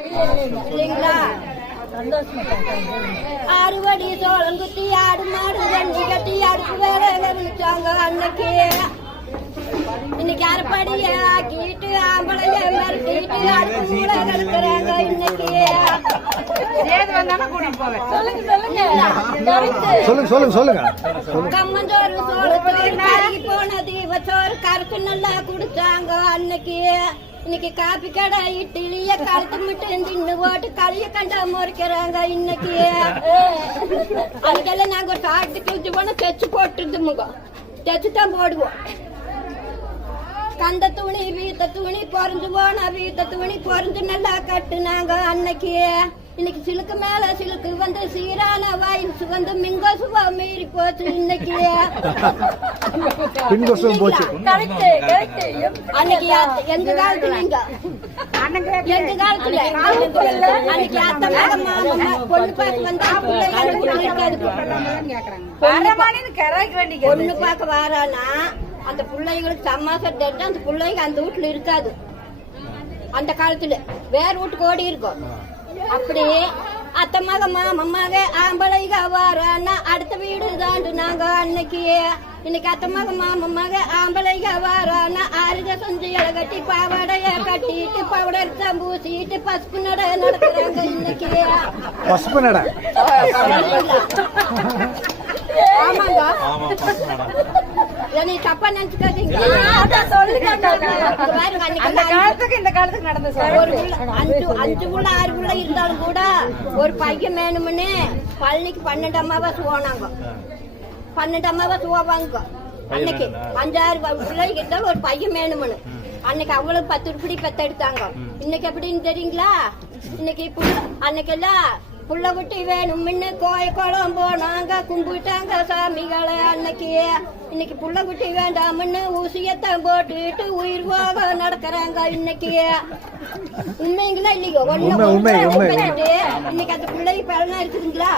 இல்லைங்களா? அறுவடி சோளம் குத்தி ஆடு மாடு வண்டி கட்டி அடுப்பு வேலை வச்சாங்க அன்னைக்கு. இன்னைக்கு அரைப்படிய ஆக்கிட்டு ஆம்பளைய மிரட்டிட்டு அடுப்பு மூட கிடக்குறாங்க இன்னைக்கு. கம்மஞ்சோறு சோளத்தோறு கருகி போனது இவச்சோறு கருக்கு நல்லா குடிச்சாங்க அன்னைக்கு. இன்னைக்கு காப்பி கடை இட்லிய கழுத்து மட்டும் தின்னு போட்டு களிய கண்டா முறைக்கிறாங்க இன்னைக்கு. அதுக்கெல்லாம் நாங்க ஒரு சாட்டு கிழிச்சு போனா தைச்சு போட்டுருது முகம் தைச்சு தான் போடுவோம். கந்த துணி வீத்த துணி பொறிஞ்சு போனா வீத்த துணி பொறிஞ்சு நல்லா கட்டுனாங்க அன்னைக்கு. இன்னைக்கு சிலுக்கு மேல சிலுக்கு வந்து சீரான வாயில்ஸ் வந்து மிங்கோசுவா மீறி போச்சு இன்னைக்கு. அன்னைக்கு எங்க காலத்துல எங்க காலத்துல அன்னைக்கு அத்தை மக மாமா பொண்ணு பார்க்க வந்தா பொண்ணு பார்க்க வாரானா அந்த பிள்ளைங்களுக்கு சமாசம் தெரிஞ்சு அந்த பிள்ளைங்க அந்த வீட்டுல இருக்காது. அந்த காலத்துல வேற வீட்டுக்கு ஓடி இருக்கும். அப்படி அத்தை மக மாமமாக ஆம்பளைக வாரானா அடுத்த வீடு தாண்டு நாங்க அன்னைக்கு. இன்னைக்கு அத்தை மக மாமமாக ஆம்பளைக வாரானா ஆறுக செஞ்சு இலை கட்டி பாவாடைய கட்டிட்டு பவுடர் பூசிட்டு பசுப்பு நட நடக்கிறாங்க இன்னைக்கு. பசுப்பு நட ஆமாங்க. தப்பா நினைச்சுக்காதீங்க. அஞ்சு புள்ள 6 புள்ள இருந்தாலும் கூட ஒரு பையன் வேணும்னு பழனிக்கு 12 அமாவாசை போனாங்க. 12 அமாவாசை போவாங்க. அன்னைக்கு 5-6 பிள்ளைங்க இருந்தாலும் ஒரு பையன் வேணும்னு அன்னைக்கு அவ்வளவு 10 உருப்படி பெத்தெடுத்தாங்க. இன்னைக்கு எப்படின்னு தெரியுங்களா? இன்னைக்கு அன்னைக்கெல்லாம் புள்ள குட்டி வேணும்னு கோயம் போனாங்க கும்பிட்டாங்க சாமிகளை அன்னைக்கு. இன்னைக்கு புள்ள குட்டி வேண்டாம்னு ஊசியத்தான் போட்டுட்டு உயிர் போக நடக்கிறாங்க இன்னைக்கு. உண்மைங்களா இல்லையோ? இன்னைக்கு அந்த பிள்ளைக்கு பலனா இருக்குதுங்களா?